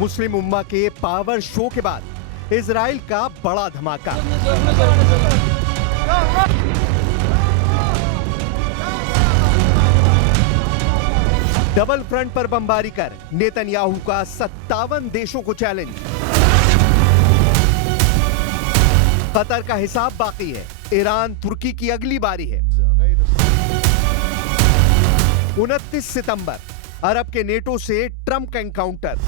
मुस्लिम उम्मा के power show के बाद इजराइल का बड़ा धमाका। डबल फ्रंट पर बमबारी कर नेतन्याहू का 57 देशों को चैलेंज। कतर का हिसाब बाकी है, ईरान तुर्की की अगली बारी है। 29 सितंबर अरब के नेटो से ट्रंप का एनकाउंटर।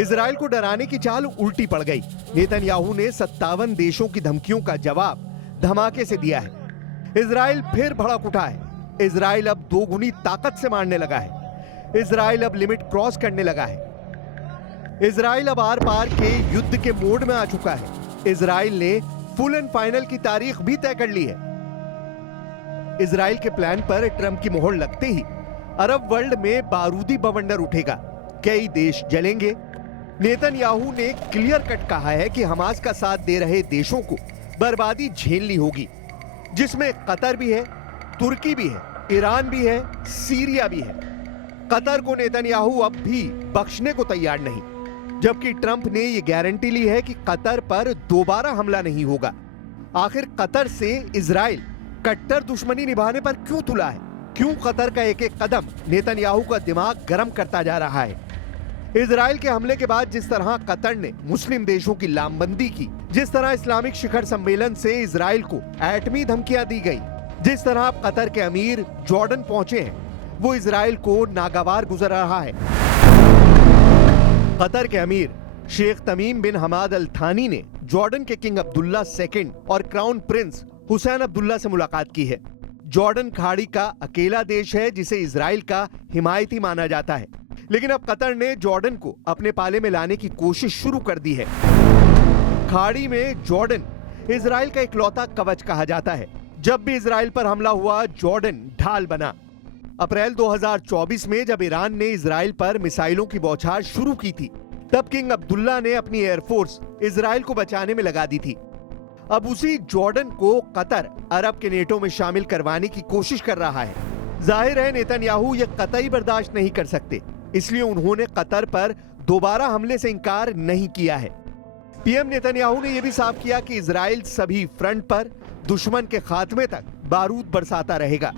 इजराइल को डराने की चाल उल्टी पड़ गई। नेतन्याहू ने 57 देशों की धमकियों का जवाब धमाके से दिया है। इजराइल फिर भड़क उठा है। इजराइल अब दोगुनी ताकत से मारने लगा है। इजराइल अब लिमिट क्रॉस करने लगा है। इजराइल अब आर पार के युद्ध के मोड में आ चुका है। इजराइल ने फुल एंड फाइनल की तारीख भी तय कर ली है। इजराइल के प्लान पर ट्रंप की मोहर लगते ही अरब वर्ल्ड में बारूदी बवंडर उठेगा। कई देश जलेंगे। नेतन्याहू ने क्लियर कट कहा है कि हमास का साथ दे रहे देशों को बर्बादी झेलनी होगी, जिसमें कतर भी है, तुर्की भी है, ईरान भी है, सीरिया भी है। कतर को नेतन्याहू अब भी बख्शने को तैयार नहीं, जबकि ट्रंप ने यह गारंटी ली है कि कतर पर दोबारा हमला नहीं होगा। आखिर कतर से इजराइल कट्टर दुश्मनी निभाने पर क्यों तुला है? क्यों कतर का एक एक कदम नेतन्याहू का दिमाग गर्म करता जा रहा है? इजराइल के हमले के बाद जिस तरह कतर ने मुस्लिम देशों की लामबंदी की, जिस तरह इस्लामिक शिखर सम्मेलन से इजराइल को एटमी धमकियां दी गई, जिस तरह अब कतर के अमीर जॉर्डन पहुंचे हैं, वो इजराइल को नागवार गुजर रहा है। कतर के अमीर शेख तमीम बिन हमाद अल थानी ने जॉर्डन के किंग अब्दुल्ला सेकंड और क्राउन प्रिंस हुसैन अब्दुल्ला से मुलाकात की है। जॉर्डन खाड़ी का अकेला देश है जिसे इजराइल का हिमायती माना जाता है, लेकिन अब कतर ने जॉर्डन को अपने पाले में लाने की कोशिश शुरू कर दी है। खाड़ी में जॉर्डन इजराइल का इकलौता कवच कहा जाता है। जब भी इजराइल पर हमला हुआ, जॉर्डन ढाल बना। अप्रैल 2024 में जब ईरान ने इजराइल पर मिसाइलों की बौछार शुरू की थी, तब किंग अब्दुल्ला ने अपनी एयरफोर्स इजराइल को बचाने में लगा दी थी। अब उसी जॉर्डन को कतर अरब के नेटो में शामिल करवाने की कोशिश कर रहा है। जाहिर है नेतन्याहू यह कतई बर्दाश्त नहीं कर सकते, इसलिए उन्होंने कतर पर दोबारा हमले से इंकार नहीं किया है। पीएम नेतन्याहू ने यह भी साफ किया कि इजराइल सभी फ्रंट पर दुश्मन के खात्मे तक बारूद बरसाता रहेगा।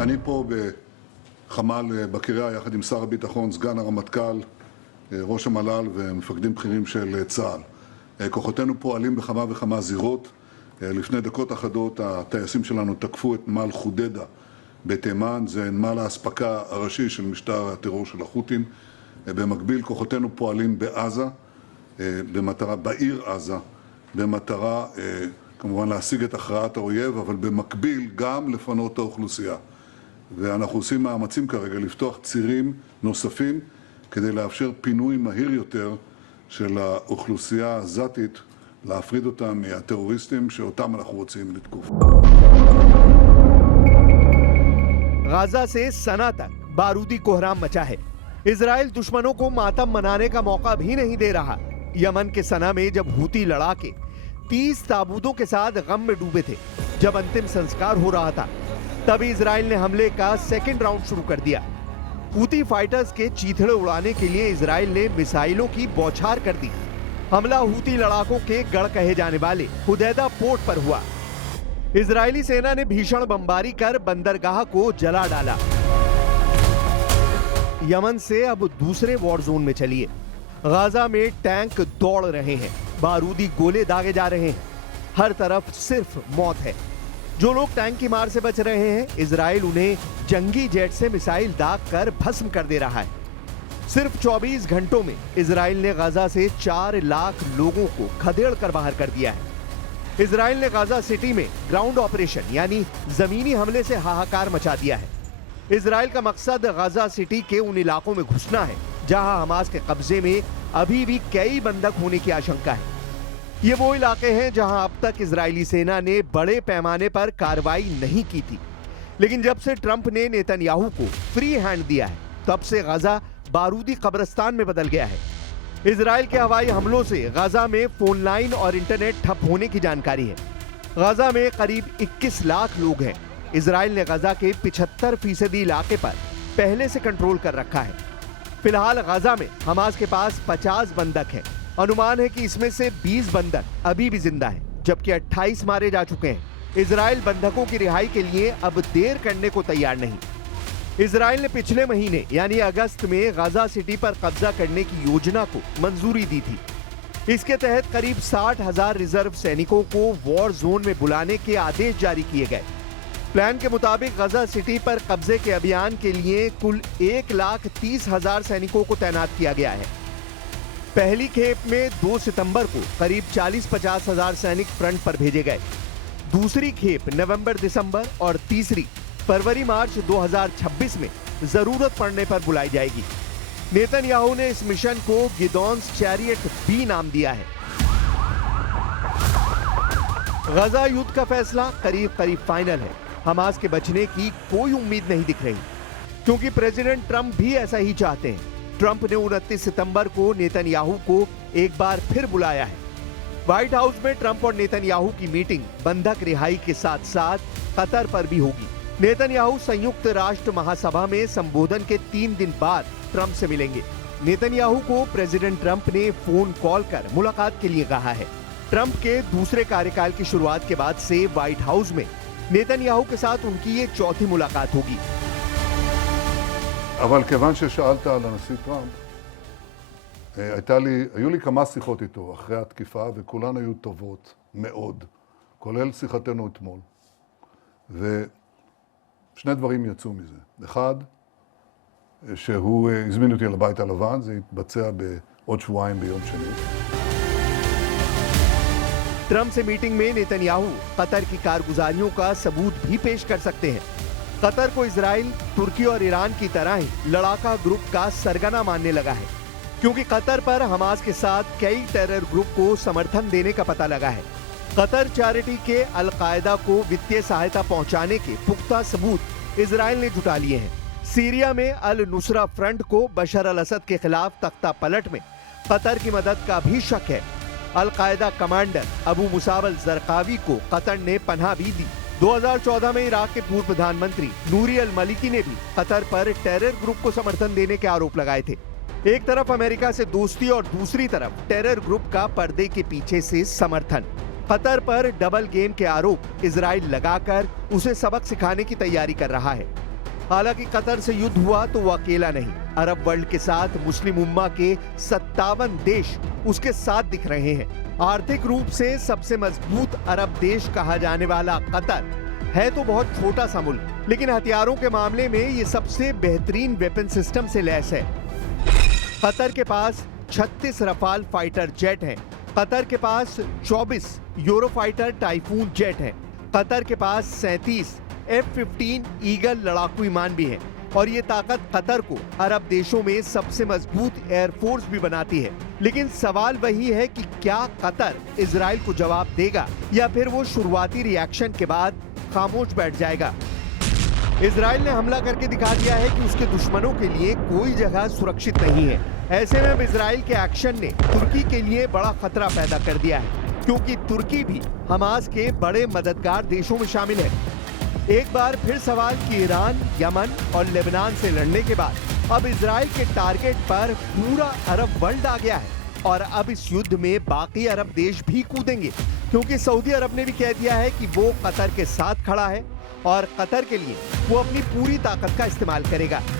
אני פה בחמ"ל בקריה יחד עם שר הביטחון, סגן הרמטכ"ל, ראש המל"ל ומפקדים בכירים של צה"ל. כוחותינו פועלים בכמה וכמה זירות. לפני דקות אחדות הטייסים שלנו תקפו את נמל חודדה בתימן, זה נמל האספקה הראשי של משטר הטרור של החות'ים. במקביל כוחותינו פועלים בעזה, בעיר עזה, במטרה כמובן להשיג את הכרעת האויב, אבל במקביל גם לפנות את האוכלוסייה. ואנחנו עושים מאמצים כרגע לפתוח צירים נוספים כדי לאפשר פינוי מהיר יותר של האוכלוסייה העזתית, להפריד אותם מהטרוריסטים שאותם אנחנו רוצים לתקוף. गाजा से सना तक बारूदी कोहराम मचा है। इजराइल दुश्मनों को मातम मनाने का मौका भी नहीं दे रहा। यमन के सना में जब हूती लड़ाके 30 ताबूतों के साथ गम में डूबे थे, जब अंतिम संस्कार हो रहा था, तभी इजराइल ने हमले का सेकंड राउंड शुरू कर दिया। हूती फाइटर्स के चीथड़े उड़ाने के लिए इजराइल ने मिसाइलों की बौछार कर दी। हमला हूती लड़ाकों के गढ़ कहे जाने वाले हुदैदा पोर्ट पर हुआ। इजरायली सेना ने भीषण बमबारी कर बंदरगाह को जला डाला। यमन से अब दूसरे वॉर जोन में चलिए। गाजा में टैंक दौड़ रहे हैं, बारूदी गोले दागे जा रहे हैं, हर तरफ सिर्फ मौत है। जो लोग टैंक की मार से बच रहे हैं, इजराइल उन्हें जंगी जेट से मिसाइल दाग कर भस्म कर दे रहा है। सिर्फ 24 घंटों में इजराइल ने गाजा से 4 लाख लोगों को खदेड़ कर बाहर कर दिया है। इजराइल ने गाजा सिटी में ग्राउंड ऑपरेशन यानी जमीनी हमले से हाहाकार मचा दिया है। इजराइल का मकसद गाजा सिटी के उन इलाकों में घुसना है जहां हमास के कब्जे में अभी भी कई बंधक होने की आशंका है। ये वो इलाके हैं जहां अब तक इजरायली सेना ने बड़े पैमाने पर कार्रवाई नहीं की थी। लेकिन जब से ट्रंप ने नेतन्याहू को फ्री हैंड दिया है, तब से गाजा बारूदी कब्रिस्तान में बदल गया है। इजराइल के हवाई हमलों से गाजा में फोन लाइन और इंटरनेट ठप होने की जानकारी है। गाजा में करीब 21 लाख लोग हैं। इजराइल ने गाजा के 75% इलाके पर पहले से कंट्रोल कर रखा है। फिलहाल गाजा में हमास के पास 50 बंधक हैं। अनुमान है कि इसमें से 20 बंधक अभी भी जिंदा हैं, जबकि 28 मारे जा चुके हैं। इजराइल बंधकों की रिहाई के लिए अब देर करने को तैयार नहीं। इजराइल ने पिछले महीने यानी अगस्त में गाजा सिटी पर कब्जा करने की योजना को मंजूरी दी थी। इसके तहत करीब 60,000 रिजर्व सैनिकों को वॉर जोन में बुलाने के आदेश जारी किए गए। प्लान के मुताबिक गाजा सिटी पर कब्जे के अभियान के लिए कुल 1,30,000 सैनिकों को तैनात किया गया है। पहली खेप में 2 सितंबर को करीब 40-50 हजार सैनिक फ्रंट पर भेजे गए। दूसरी खेप नवंबर-दिसंबर और तीसरी फरवरी-मार्च 2026 में जरूरत पड़ने पर बुलाई जाएगी। नेतन्याहू ने इस मिशन को गिदोन्स चैरियट बी नाम दिया है। गाजा युद्ध का फैसला करीब करीब फाइनल है। हमास के बचने की कोई उम्मीद नहीं दिख रही, क्योंकि प्रेसिडेंट ट्रंप भी ऐसा ही चाहते हैं। ट्रंप ने 29 सितंबर को नेतन्याहू को एक बार फिर बुलाया है। व्हाइट हाउस में ट्रंप और नेतन्याहू की मीटिंग बंधक रिहाई के साथ साथ कतर पर भी होगी। नेतन्याहू संयुक्त राष्ट्र महासभा में संबोधन के 3 दिन बाद ट्रंप से मिलेंगे। नेतन्याहू को प्रेसिडेंट ट्रंप ने फोन कॉल कर मुलाकात के लिए कहा है। ट्रंप के दूसरे कार्यकाल की शुरुआत के बाद से व्हाइट हाउस में नेतन्याहू के साथ उनकी ये चौथी मुलाकात होगी। אבל כיוון ששאלת על הנשיא טראמפ, היו לי כמה שיחות איתו אחרי התקיפה, וכולן היו טובות מאוד, כולל שיחתנו אתמול. ושני דברים יצאו מזה. אחד, שהוא הזמין אותי לבית הלבן, זה יתבצע בעוד שבועיים ביום שני. ट्रंप से मीटिंग में नेतन्याहू कतर की कारगुजारियों का सबूत भी पेश कर सकते हैं। कतर को इजराइल, तुर्की और ईरान की तरह ही लड़ाका ग्रुप का सरगना मानने लगा है, क्योंकि कतर पर हमास के साथ कई टेरर ग्रुप को समर्थन देने का पता लगा है। कतर चैरिटी के अल-कायदा को वित्तीय सहायता पहुंचाने के पुख्ता सबूत इजराइल ने जुटा लिए हैं। सीरिया में अल नुसरा फ्रंट को बशर अल असद के खिलाफ तख्ता पलट में कतर की मदद का भी शक है। Al Qaeda commander Abu Musab al Zarqawi को कतर ने पनाह भी दी। 2014 में इराक के पूर्व प्रधानमंत्री नूरी अल मलिकी ने भी कतर पर टेरर ग्रुप को समर्थन देने के आरोप लगाए थे। एक तरफ अमेरिका से दोस्ती और दूसरी तरफ टेरर ग्रुप का पर्दे के पीछे से समर्थन। कतर पर डबल गेम के आरोप इजराइल लगाकर उसे सबक सिखाने की तैयारी कर रहा है। हालांकि कतर से युद्ध हुआ तो वो अकेला नहीं। अरब वर्ल्ड के साथ मुस्लिम उम्मा के 57 देश उसके साथ दिख रहे हैं। आर्थिक रूप से सबसे मजबूत अरब देश कहा जाने वाला कतर है तो बहुत छोटा सा मुल्क, लेकिन हथियारों के मामले में ये सबसे बेहतरीन वेपन सिस्टम से लैस है। कतर के पास 36 रफाल फाइटर जेट हैं। कतर के पास 24 यूरोफाइटर टाइफून जेट हैं। कतर के पास 37 F-15 ईगल लड़ाकू विमान भी हैं, और ये ताकत कतर को अरब देशों में सबसे मजबूत एयरफोर्स भी बनाती है। लेकिन सवाल वही है कि क्या कतर इजराइल को जवाब देगा या फिर वो शुरुआती रिएक्शन के बाद खामोश बैठ जाएगा। इजराइल ने हमला करके दिखा दिया है कि उसके दुश्मनों के लिए कोई जगह सुरक्षित नहीं है। ऐसे में अब इजराइल के एक्शन ने तुर्की के लिए बड़ा खतरा पैदा कर दिया है, क्योंकि तुर्की भी हमास के बड़े मददगार देशों में शामिल है। एक बार फिर सवाल कि ईरान, यमन और लेबनान से लड़ने के बाद अब इजराइल के टारगेट पर पूरा अरब वर्ल्ड आ गया है, और अब इस युद्ध में बाकी अरब देश भी कूदेंगे, क्योंकि सऊदी अरब ने भी कह दिया है कि वो कतर के साथ खड़ा है और कतर के लिए वो अपनी पूरी ताकत का इस्तेमाल करेगा।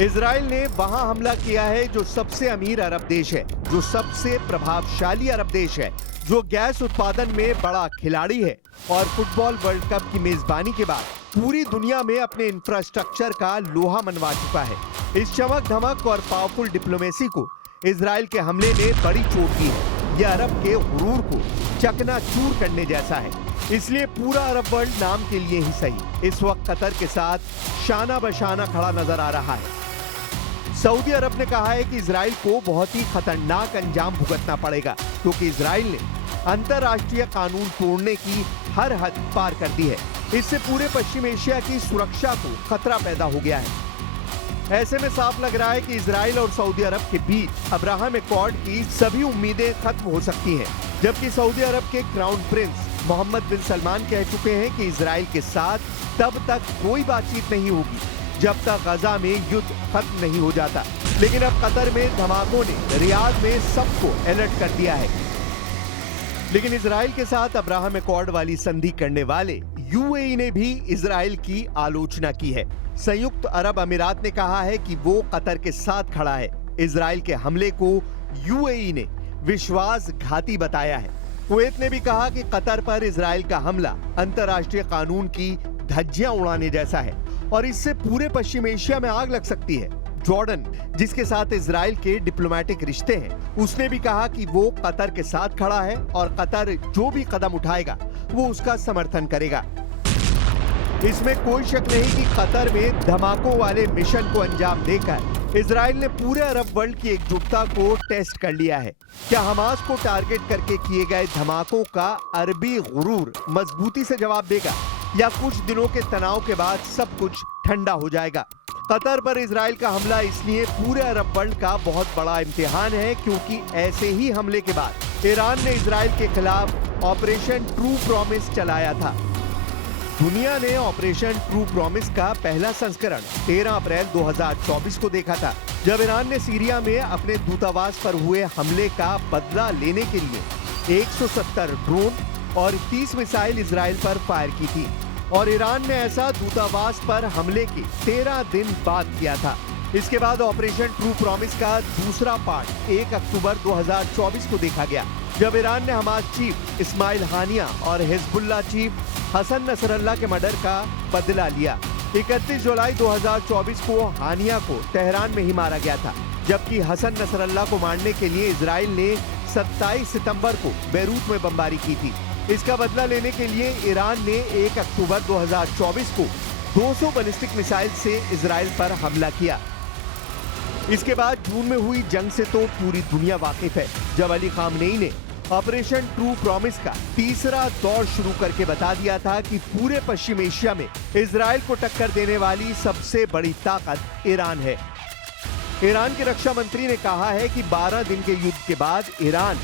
इजराइल ने वहां हमला किया है जो सबसे अमीर अरब देश है, जो सबसे प्रभावशाली अरब देश है, जो गैस उत्पादन में बड़ा खिलाड़ी है, और फुटबॉल वर्ल्ड कप की मेजबानी के बाद पूरी दुनिया में अपने इंफ्रास्ट्रक्चर का लोहा मनवा चुका है। इस चमक धमक और पावरफुल डिप्लोमेसी को इजराइल के हमले ने बड़ी चोट दी है। यह अरब के गुरूर को चकनाचूर करने जैसा है। इसलिए पूरा अरब वर्ल्ड नाम के लिए ही सही इस वक्त कतर के साथ शाना बशाना खड़ा नजर आ रहा है। सऊदी अरब ने कहा है कि इजराइल को बहुत ही खतरनाक अंजाम भुगतना पड़ेगा, क्योंकि इजराइल ने अंतर्राष्ट्रीय कानून तोड़ने की हर हद पार कर दी है। इससे पूरे पश्चिम एशिया की सुरक्षा को खतरा पैदा हो गया है। ऐसे में साफ लग रहा है कि इजराइल और सऊदी अरब के बीच अब्राहम एकॉर्ड की सभी उम्मीदें खत्म हो सकती हैं, जबकि सऊदी अरब के क्राउन प्रिंस मोहम्मद बिन सलमान कह चुके हैं कि इजराइल के साथ तब तक कोई बातचीत नहीं होगी जब तक गजा में युद्ध खत्म नहीं हो जाता। लेकिन अब कतर में धमाकों ने रियाद में सबको अलर्ट कर दिया है। लेकिन इजराइल के साथ अब्राहम एकॉर्ड वाली संधि करने वाले यूएई ने भी इजराइल की आलोचना की है। संयुक्त अरब अमीरात ने कहा है कि वो कतर के साथ खड़ा है। इजराइल के हमले को यूएई ने विश्वासघाती बताया है। कुवैत ने भी कहा कि कतर पर इजराइल का हमला अंतर्राष्ट्रीय कानून की धज्जियां उड़ाने जैसा है और इससे पूरे पश्चिम एशिया में आग लग सकती है। जॉर्डन, जिसके साथ इजराइल के डिप्लोमेटिक रिश्ते हैं, उसने भी कहा कि वो कतर के साथ खड़ा है और कतर जो भी कदम उठाएगा वो उसका समर्थन करेगा। इसमें कोई शक नहीं कि कतर में धमाकों वाले मिशन को अंजाम देकर इजराइल ने पूरे अरब वर्ल्ड की एकजुटता को टेस्ट कर लिया है। क्या हमास को टारगेट करके किए गए धमाकों का अरबी गुरूर मजबूती से जवाब देगा या कुछ दिनों के तनाव के बाद सब कुछ ठंडा हो जाएगा? कतर पर इजराइल का हमला इसलिए पूरे अरब वर्ल्ड का बहुत बड़ा इम्तिहान है, क्योंकि ऐसे ही हमले के बाद ईरान ने इजराइल के खिलाफ ऑपरेशन ट्रू प्रॉमिस चलाया था। दुनिया ने ऑपरेशन ट्रू प्रॉमिस का पहला संस्करण 13 अप्रैल 2024 को देखा था, जब ईरान ने सीरिया में अपने दूतावास पर हुए हमले का बदला लेने के लिए 170 ड्रोन और 30 मिसाइल इजराइल पर फायर की थी। और ईरान ने ऐसा दूतावास पर हमले के 13 दिन बाद किया था। इसके बाद ऑपरेशन ट्रू प्रॉमिस का दूसरा पार्ट 1 अक्टूबर 2024 को देखा गया, जब ईरान ने हमास चीफ इस्माइल हानिया और हिजबुल्लाह चीफ हसन नसरल्लाह के मर्डर का बदला लिया। 31 जुलाई 2024 को हानिया को तेहरान में ही मारा गया था, जबकि हसन नसरल्लाह को मारने के लिए इजराइल ने 27 सितंबर को बेरूत में बमबारी की थी। इसका बदला लेने के लिए ईरान ने 1 अक्टूबर 2024 को 200 बैलिस्टिक मिसाइल से इजराइल पर हमला किया। इसके बाद जून में हुई जंग से तो पूरी दुनिया वाकिफ है, जब अली खामनेई ने ऑपरेशन ट्रू प्रॉमिस का तीसरा दौर शुरू करके बता दिया था कि पूरे पश्चिम एशिया में इजराइल को टक्कर देने वाली सबसे बड़ी ताकत ईरान है। ईरान के रक्षा मंत्री ने कहा है कि 12 दिन के युद्ध के बाद ईरान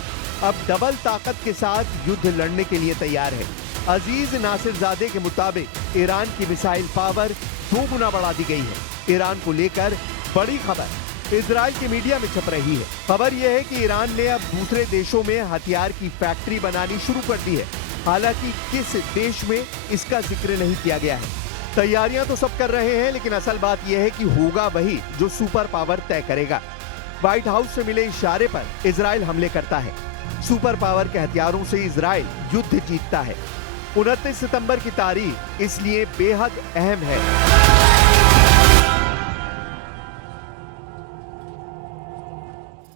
अब डबल ताकत के साथ युद्ध लड़ने के लिए तैयार है। अजीज नासिरजादे के मुताबिक ईरान की मिसाइल पावर 2 गुना बढ़ा दी गई है। ईरान को लेकर बड़ी खबर इजराइल के मीडिया में छप रही है। खबर यह है कि ईरान ने अब दूसरे देशों में हथियार की फैक्ट्री बनानी शुरू कर दी है। हालांकि किस देश में इसका जिक्र नहीं किया गया है। तैयारियां तो सब कर रहे हैं, लेकिन असल बात यह है कि होगा वही जो सुपर पावर तय करेगा। व्हाइट हाउस से मिले इशारे पर इजराइल हमले करता है। सुपर पावर के हथियारों से इजराइल युद्ध जीतता है। 29 सितंबर की तारीख इसलिए बेहद अहम है।